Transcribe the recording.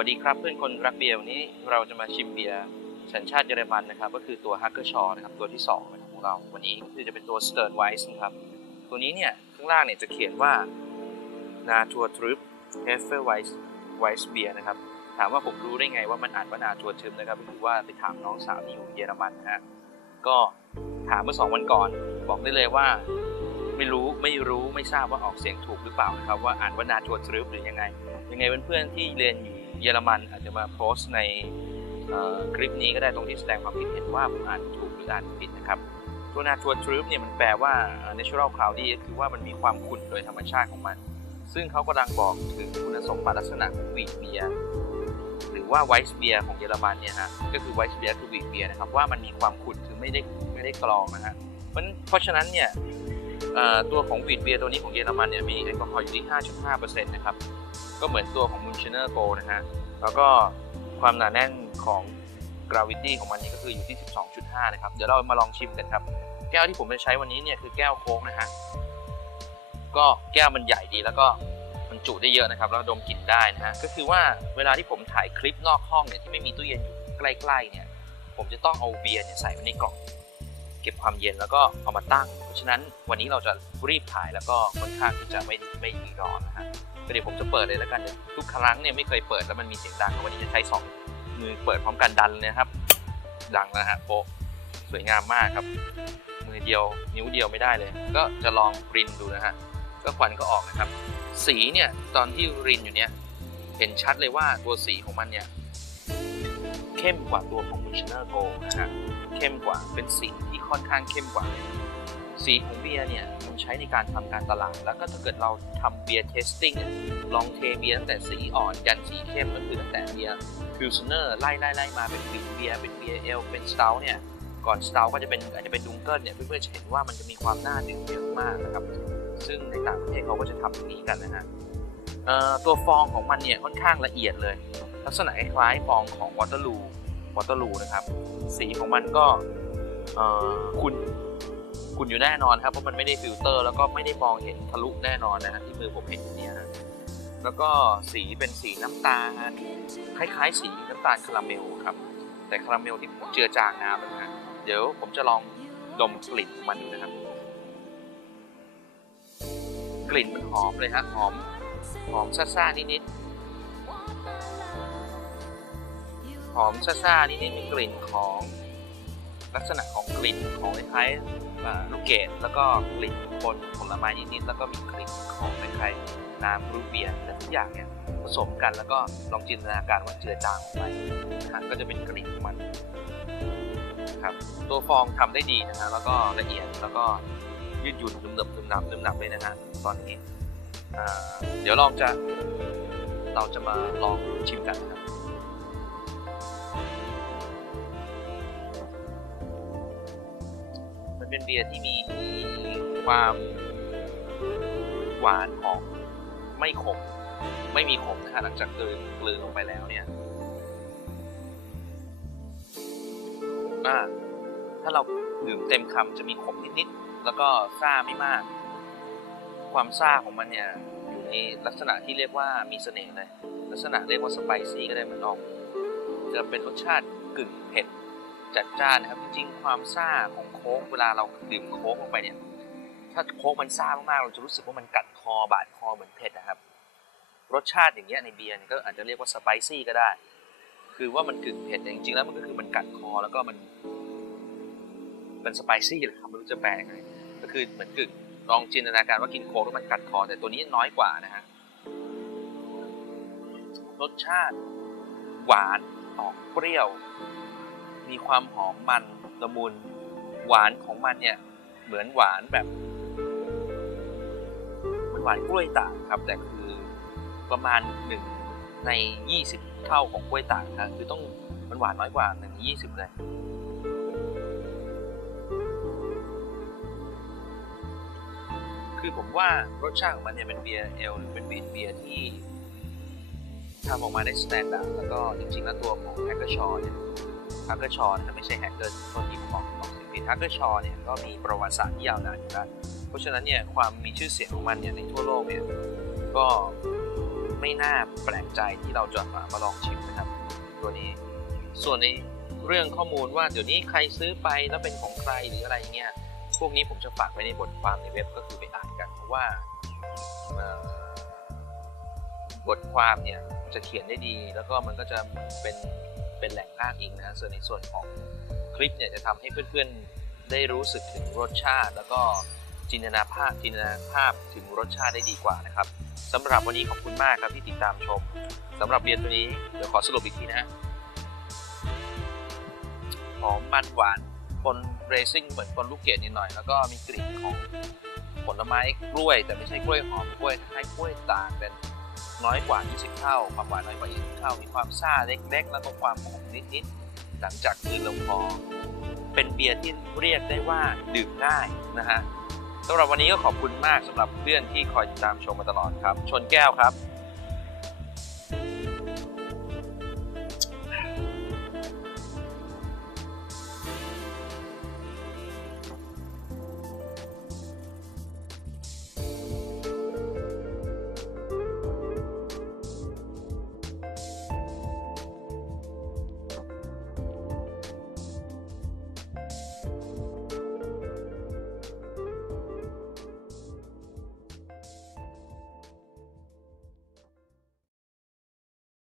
วัสดีครับเพื่อนคนรักเบียร์วันนี้เราจะมาชิมเบียร์สัญชาติเยอรมันนะครับ ก็คือตัวฮักเกอร์ชอนะครับตัวที่2นะครับของเราวันนี้ก็คือจะเป็นตัวสเต r ร์ไวส์นะครับ ตัวนี้เนี่ยข้างล่างเนี่ยจะเขียนว่านาทัวทริปเฮฟเฟอร์ไวส์ไวส์เบียร์นะครับ ถามว่าผมรู้ได้ไงว่ามันอ่านว่านาทัวทริปนะครับก็คือว่าไปถามน้องสาวที่อยู่เยอรมันนะฮะก็ถามเมื่อสองวันก่อนบอกได้เลยว่าไม่รู้ไม่รู้ไม่ทราบว่าออกเสียงถูกหรือเปล่านะครับว่าอ่านว่านาทัวทริปหรือยังไงยังไงเพื่อนๆที่เรียนอยู่ เยอรมันอาจจะมาโพสต์ในคลิปนี้ก็ได้ตรงที่แสดงความคิดเห็นว่าผมอ่านถูกหรืออ่านผิดนะครับตัวนาทัวทริปเนี่ยมันแปลว่าเอ่อ natural cloudy คือว่ามันมีความขุ่นโดยธรรมชาติของมัน ซึ่งเขากำลังบอกถึงคุณสมบัติลักษณะของวีดเบียหรือว่าไวท์เบียของเยอรมันเนี่ยฮะก็คือไวท์เบียคือวีดเบียนะครับว่ามันมีความขุ่นคือไม่ได้ไม่ได้กรองนะฮะเพราะเพราะฉะนั้นเนี่ยตัวของวีดเบียตัวนี้ของเยอรมันเนี่ยมีแอลกอฮอล์อยู่ที่ 5.5%นะครับ ก็เหมือนตัวของมุนชเนอร์โกนะฮะ แล้วก็ความหนาแน่นของกราวิตี้ของมันนี่ก็คืออยู่ที่ 12.5 นะครับ เดี๋ยวเรามาลองชิมกันครับ แก้วที่ผมจะใช้วันนี้เนี่ยคือแก้วโค้กนะฮะ ก็แก้วมันใหญ่ดีแล้วก็มันจุได้เยอะนะครับแล้วดมกลิ่นได้นะฮะ ก็คือว่าเวลาที่ผมถ่ายคลิปนอกห้องเนี่ยที่ไม่มีตู้เย็นอยู่ใกล้ๆเนี่ย ผมจะต้องเอาเบียร์เนี่ยใส่ไว้ในกล่องเก็บความเย็นแล้วก็เอามาตั้ง เพราะฉะนั้นวันนี้เราจะรีบถ่ายแล้วก็ค่อนข้างที่จะไม่ไม่มีร้อนนะฮะ เดี๋ยวผมจะเปิดเลยแล้วกันเดี๋ยวทุกครั้งเนี่ยไม่เคยเปิดแล้วมันมีเสียงดังวันนี้จะใช้สองมือเปิดพร้อมกันดันเลยครับ ดังนะฮะโปะสวยงามมากครับ มือเดียวนิ้วเดียวไม่ได้เลย ก็จะลองรินดูนะฮะก็ควันก็ออกนะครับ สีเนี่ยตอนที่รินอยู่เนี่ยเห็นชัดเลยว่าตัวสีของมันเนี่ยเข้มกว่าตัวของมูชเนอร์โกนะฮะเข้มกว่าเป็นสีที่ค่อนข้างเข้มกว่า สีของเบียร์เนี่ยผมใช้ในการทำการตลาด แล้วก็ถ้าเกิดเราทำเบียร์เทสติ้งเนี่ยลองเทเบียร์ตั้งแต่สีอ่อนยันสีเข้มก็คือตั้งแต่เบียร์ฟิวเนอร์ไล่ไล่ไล่มาเป็นวิเบียร์เป็นเบียร์เอลเป็นสตาลเนี่ยก่อนสตาลก็จะเป็นอาจจะเป็นดุงเกิลเนี่ยเพื่อนๆจะเห็นว่ามันจะมีความน่าดื่มเยอะมากนะครับซึ่งในต่างประเทศเขาก็จะทำอย่างนี้กันนะฮะตัวฟองของมันเนี่ยค่อนข้างละเอียดเลย ลักษณะคล้ายฟองของวอเตอร์ลูวอเตอร์ลูนะครับ สีของมันก็เอ่อคุณ คุณอยู่แน่นอนครับเพราะมันไม่ได้ฟิลเตอร์ แล้วก็ไม่ได้มองเห็นทะลุแน่นอนนะฮะที่มือผมเห็นอยู่เนี่ยแล้วก็สีเป็นสีน้ำตาลคล้ายๆ สีน้ำตาลคาราเมลครับ แต่คาราเมลที่เจือจางน้ำนะฮะเดี๋ยวผมจะลองดมกลิ่นมันนะครับ กลิ่นมันหอมเลยฮะหอมหอมซ่าๆนิดๆหอมซ่าๆนิดๆมีกลิ่นของ ลักษณะของกลิ่นของคล้ายๆอ่ลูกเกดแล้วก็กลิ่นปนผลไม้นิดๆแล้วก็มีกลิ่นของคล้ายๆน้ำรูเบียร์แต่ทุกอย่างเนี่ยผสมกันแล้วก็ลองจินตนาการว่าเจือจางออกไปนะฮะก็จะเป็นกลิ่นของมันครับตัวฟองทำได้ดีนะฮะแล้วก็ละเอียดแล้วก็ยืดหยุ่นนุ่มหนึบนุ่มหนับนุ่มหนับเลยนะฮะตอนนี้เดี๋ยวลองจะเราจะมาลองชิมกันนะครับ เป็นเบียร์ที่มีความหวานของไม่ขม ไม่มีขมนะฮะหลังจากกลืนกลืนลงไปแล้วเนี่ยถ้าเราดื่มเต็มคำจะมีขมนิดๆแล้วก็ซ่าไม่มาก ความซ่าของมันเนี่ยอยู่ในลักษณะที่เรียกว่ามีเสน่ห์เลยลักษณะเรียกว่าสไปซี่ก็ได้เหมือนออกจะเป็นรสชาติกึ่งเผ็ด จัดจ้านนะครับจริงๆ ความซ่าของโค้กเวลาเราดื่มโค้กลงไปเนี่ย ถ้าโค้กมันซ่ามากๆเราจะรู้สึกว่ามันกัดคอบาดคอเหมือนเผ็ดนะครับรสชาติอย่างเงี้ยในเบียร์ก็อาจจะเรียกว่าสไปซี่ก็ได้ คือว่ามันกึ่งเผ็ดแต่จริงๆแล้วมันก็คือมันกัดคอแล้วก็มันเป็นสไปซี่แหละครับไม่รู้จะแปลยังไงก็คือเหมือนกึ่งลองจินตนาการว่ากินโค้กแล้วมันกัดคอ แต่ตัวนี้น้อยกว่านะฮะรสชาติ หวานออกเปรี้ยว มีความหอมมันละมุนหวานของมันเนี่ยเหมือนหวานแบบมันหวานกล้วยตากครับแต่คือประมาณหนึ่งในยี่สิบเท่าของกล้วยตากนะคือต้องมันหวานน้อยกว่าหนึ่งยี่สิบเลยคือผมว่ารสชาติของมันเนี่ยเป็นเบียร์เอลหรือเป็นเบียร์ที่ทำออกมาในสแตนดาร์ดแล้วก็จริงๆแล้วตัวของแฮกเกอร์ชอเนี่ย ฮักเกอร์ชอนะครับไม่ใช่แฮกเกอร์คนที่ผมบอกบอกสิ่งผิดฮักเกอร์ชอเนี่ยก็มีประวัติศาสตร์ที่ยาวนานอยู่แล้วเพราะฉะนั้นเนี่ยความมีชื่อเสียงของมันเนี่ยในทั่วโลกเนี่ยก็ไม่น่าแปลกใจที่เราจะมามาลองชิมนะครับ ตัวนี้ ส่วนในเรื่องข้อมูลว่าเดี๋ยวนี้ใครซื้อไปแล้วเป็นของใครหรืออะไรเงี้ยพวกนี้ผมจะฝากไว้ในบทความในเว็บก็คือไปอ่านกันเพราะว่าบทความเนี่ยจะเขียนได้ดี แล้วก็มันก็จะเป็นเป็นแหล่งางอิงนะส่วนในส่วนของคลิปเนี่ยจะทำให้เพื่อนๆได้รู้สึกถึงรสชาติ แล้วก็จินตนาภาพจินตนาภาพถึงรสชาติได้ดีกว่านะครับสำหรับวันนี้ขอบคุณมากครับที่ติดตามชมสำหรับเบียร์ตัวนี้เดี๋ยวขอสรุปอีกทีนะหอมมันหวานปนเรซิ่งเหมือนปนลูกเกดนิดหน่อยแล้วก็มีกลิ่นของผลไม้กล้วย แต่ไม่ใช่กล้วยหอมกล้วยคล้ายกล้วยตากเป็น น้อยกว่า 20 เท่า ความหวานน้อยกว่า 20 เท่า มีความซ่าเล็กๆ แล้วก็ความหอมนิดๆ หลังจากคืนลงคอ เป็นเบียร์ที่เรียกได้ว่าดื่มได้นะฮะสำหรับวันนี้ก็ขอบคุณมากสำหรับเพื่อนที่คอยติดตามชมมาตลอดครับ ชนแก้วครับ